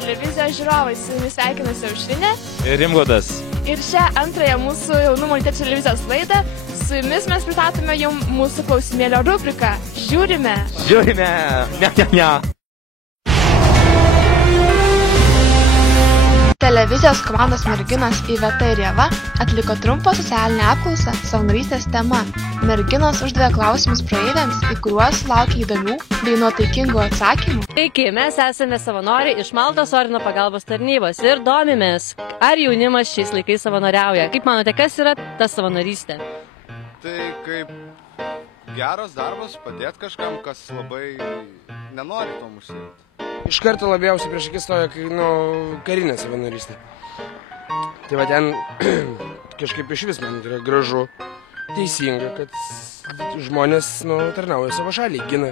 televizijos žiūrovai, su jumis sveikinasi Aušrinė ir Rimgaudas. Ir šią antrąją mūsų jaunų maltiečių televizijos laidą su jumis mes pristatome jums mūsų klausimėlio rubriką Žiūrime. Žiūrime. Ne. Televizijos komandos merginos Iveta ir Ieva atliko trumpą socialinę apklausą savanorystės tema. Merginos uždavė klausimus praeiviams, į kuriuos sulaukė įdomių bei nuotaikingų atsakymų. Sveiki, mes esame savanoriai iš Maltos ordino pagalbos tarnybos ir domimės, ar jaunimas šiais laikais savanoriauja. Kaip manote, kas yra ta savanorystė? Tai kaip geras darbas, padėti kažkam, kas labai nenori to užsiimti. Iš karto labiausiai prieš akis stoja karinė savanorystė. Tai va ten kažkaip iš vis man yra gražu, teisinga, kad žmonės tarnauja savo šalį, gina.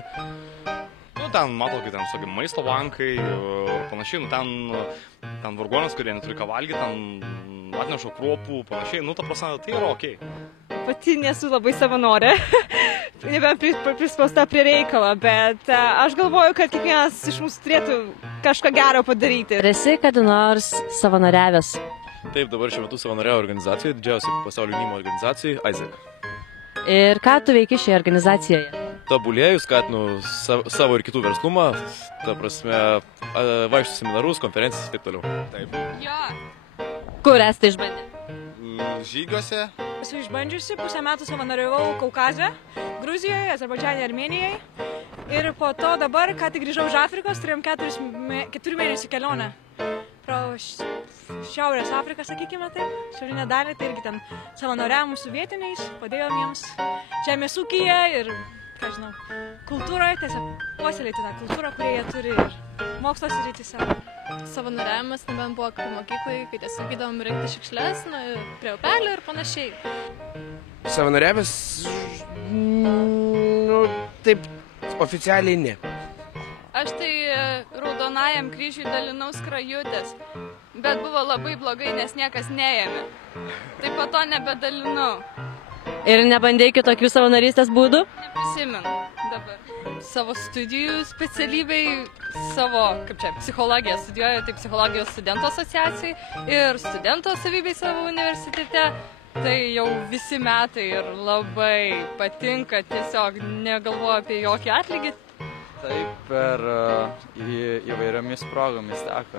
Ten matau, kad ten visokie maisto bankai, panašiai, ten vargonas, kurie neturi ką valgyti, ten atneša kruopų, panašiai, ta prasme, tai yra okei. Pati nesu labai savanorė, nebent prispausta prie reikalo, bet aš galvoju, kad kiekvienas iš mūsų turėtų kažką gero padaryti. Ar esi kada nors savanoriavęs? Taip, dabar šiuo metu savanoriauju organizacijoje, didžiausiai pasaulio jaunimo organizacijai, ISAC. Ir ką tu veiki šioje organizacijoje? Tobulėju, skatinu savo ir kitų verslumą, ta prasme, vaikščiu seminarus, konferencijas ir taip toliau. Taip. Jo. Kur esate išbandę? Žygiuose. Esu išbandžiusi, pusę metų savanoriavau Kaukaze, Gruzijoje, Azerbaidžane, Armėnijoje. Ir po to dabar, ką tik grįžau iš Afrikos, turėjom 4 mėnesių kelionę. Pro Šiaurės Afriką, sakykime taip, šiaurinę dalį, tai irgi ten savanoriavom su vietiniais, padėjom jiems žemės ūkyje ir, ką žinau, kultūroje, tiesiog puoselėti tą kultūrą, kurią jie turi ir mokslo srityse. Savanoriavimas nebent buvo kaip mokyklai, kai tiesiog įdavom rinkti šiukšles, prie upelio ir panašiai. Savanoriavęs, taip, oficialiai ne. Aš tai Raudonajam kryžiui dalinau skrajutės, bet buvo labai blogai, nes niekas neėmė. Tai po to nebedalinau. Ir nebandėjai kitokių savanorystės būdų? Neprisimenu dabar. Savo studijų specialybei, psichologiją studijuoju, tai psichologijos studentų asociacijai ir studentų savybei savo universitete. Tai jau visi metai ir labai patinka, tiesiog negalvoju apie jokį atlygį. Taip, per įvairiomis progomis teko.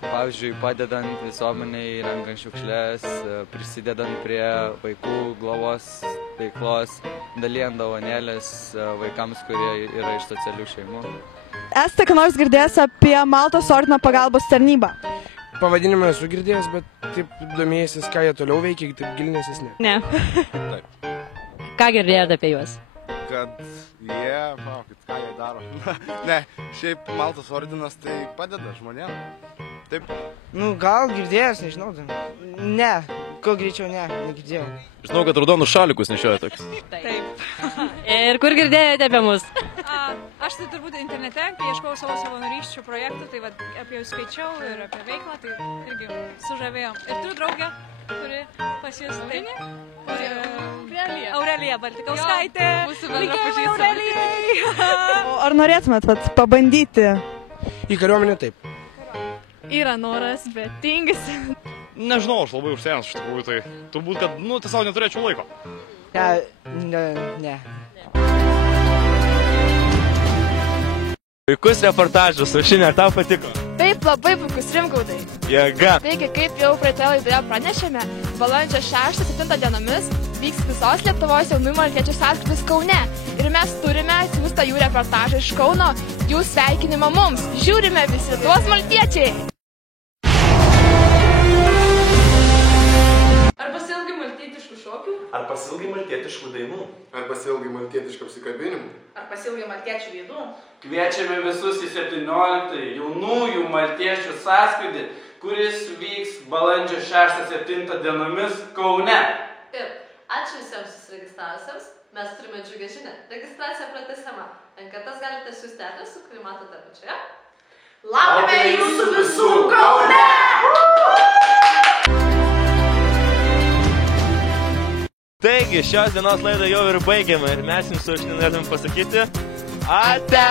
Pavyzdžiui, padedant visuomeniai, renkant šiukšles, prisidedant prie vaikų globos veiklos, dalijant dovanėlės vaikams, kurie yra iš socialių šeimų. Esate ką nors girdėjęs apie Maltos ordino pagalbos tarnybą? Pavadinimą esu girdėjęs, bet taip domėjęsis, ką jie toliau veikia, taip gilinęsis ne. Ne. Taip. Ką girdėjote apie juos? Kad ką jie daro. Ne, šiaip Maltos ordinas tai padeda žmonėm. Taip. Gal girdėjęs, nežinau. Ne, kuo greičiau negirdėjau. Žinau, kad raudonus šalikus nešioja toks. Taip. Ir kur girdėjote apie mus? Aš tai turbūt internete, kai ieškojau savo savanorysčių projektų, tai apie jų skaičiau ir apie veiklą, tai irgi sužavėjom. Ir turiu draugę, kuri pas jūs Aurelija Baltikauskaitė. Linkėjimai Aurelijai! Ar norėtumėt pabandyti? Į kariuomenę taip. Yra noras, bet tingisi. Nežinau, aš labai užsienęs iš tikrųjų, tai turbūt, kad, tiesiog neturėčiau laiko. Ne. Puikus reportažas, Aušrinė, ar tau patiko? Taip, labai puikus, Rimgaudai. Jėga. Taigi, kaip jau praeitoje laidoje pranešėme, balandžio 6-7 dienomis vyks visos Lietuvos jaunųjų maltiečių sąskrydis Kaune. Ir mes turime atsiųstą jų reportažą iš Kauno, jų sveikinimą mums. Žiūrime visi Lietuvos maltiečiai! Ar pasiilgai maltietiškų šokių? Ar pasiilgai maltietiškų dainų? Ar pasiilgai maltietiškų apsikabinimų? Ar pasiilgai maltiečių veidų? Kviečiame visus į 17 jaunųjų maltiečių sąskrydį, kuris vyks balandžio 6-7 dienomis Kaune. Ir ačiū visiems susiregistravusiems. Mes turime džiugę žinią. Registracija pratęsiama. Anketas galite siųsti adresu, kurį matote apačioje. Laukiame jūsų visų Kaune! Taigi, šios dienos laidą jau ir baigiame ir mes jums su Aušrine norėtume pasakyti Ate!